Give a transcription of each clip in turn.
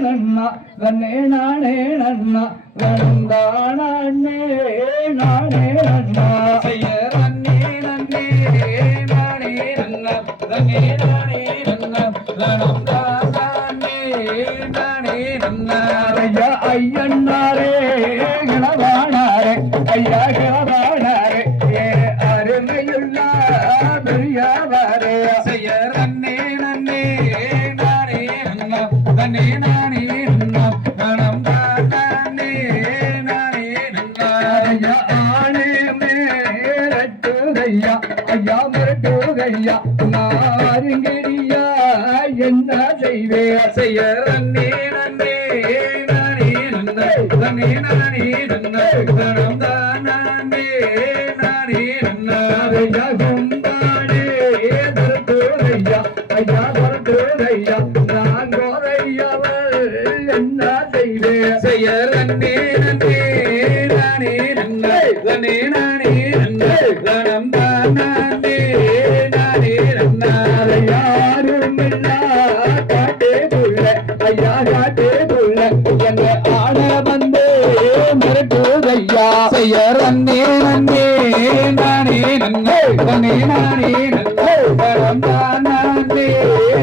நன்னா தன்னே நானே நன்னா நந்தானே நானே நன்னா நன்னே நன்னே நானே நானே நானே ஐயா ஐயன்னாரே கிளவானாரே ஐயா கிளவானாரே ஏ அருமையுள்ள பெரியவரே. செய்ய நன்னே நன்னே நானே நன்னம் தன்னே ஆணே மேரட்டுதையா ஐயா மிரட்டுதையா நாருங்கடியா என்ன செய்வே? செய்ய நன்னே நன்னே நானே நன்னை நானே நன்னை தனம் தானே நானே நன்னாரே ஐயா கும்பாடே தரட்டுதையா ஐயா தரட்டுதையா நான் கோதையவள் என்ன செய்வே? செய்ய நன்னே யாருமில்லா காட்டே புள்ள ஐயா காட்டே புள்ள என்ன ஆட வந்து மிரட்டுதையா? செய்ய நன்னே நன்னே நானே நன்னை. தன்னே நானே நன்னை. தனம் தானே நானே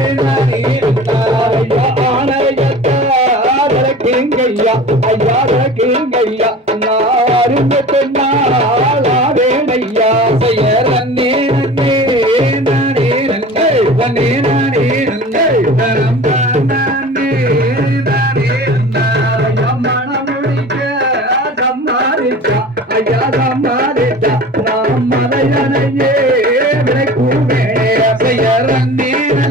நன்னாரே. ஐயா ஆணையத்தையா ஐயா விளக்குங்கய்யா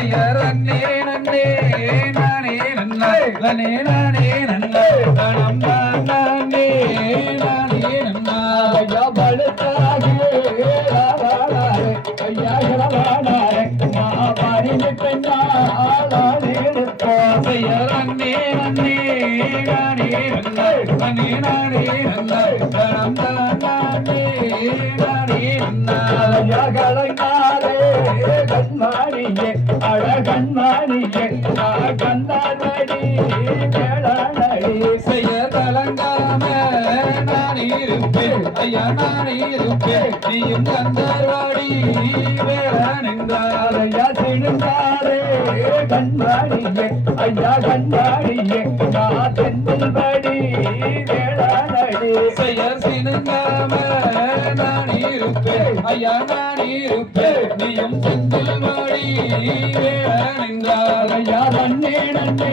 இப்போ செய்ய நன்னே நானே நன்னை தன்னே நானே நன்னை நானே ஐயா ஐயா நன்னே நானே நானே கண்மாணியே அழகண்மாணியே நான் கண்டாடி செய்ய நான் இருப்பேன் ஐயா நான் இருப்பேன் நீயும் கந்தர்வாடி வேளாண் ஐயா சிணுங்காரே கண்மாடியே ஐயா கண்மாடியே நான் நீயும் செந்தில் மாடி வேளாண் ஐயா நன்னே நன்னே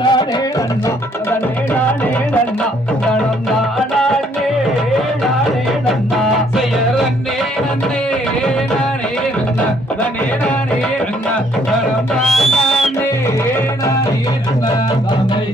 நானே நன்னா நன்னே நானே நன்னா நனம் நானே நானே நன்னா. செய்யர் அண்ணே நன்னே நானே நன்னா தனே நானே நன்னா தனம் நானே நானே நன்னா. தாமை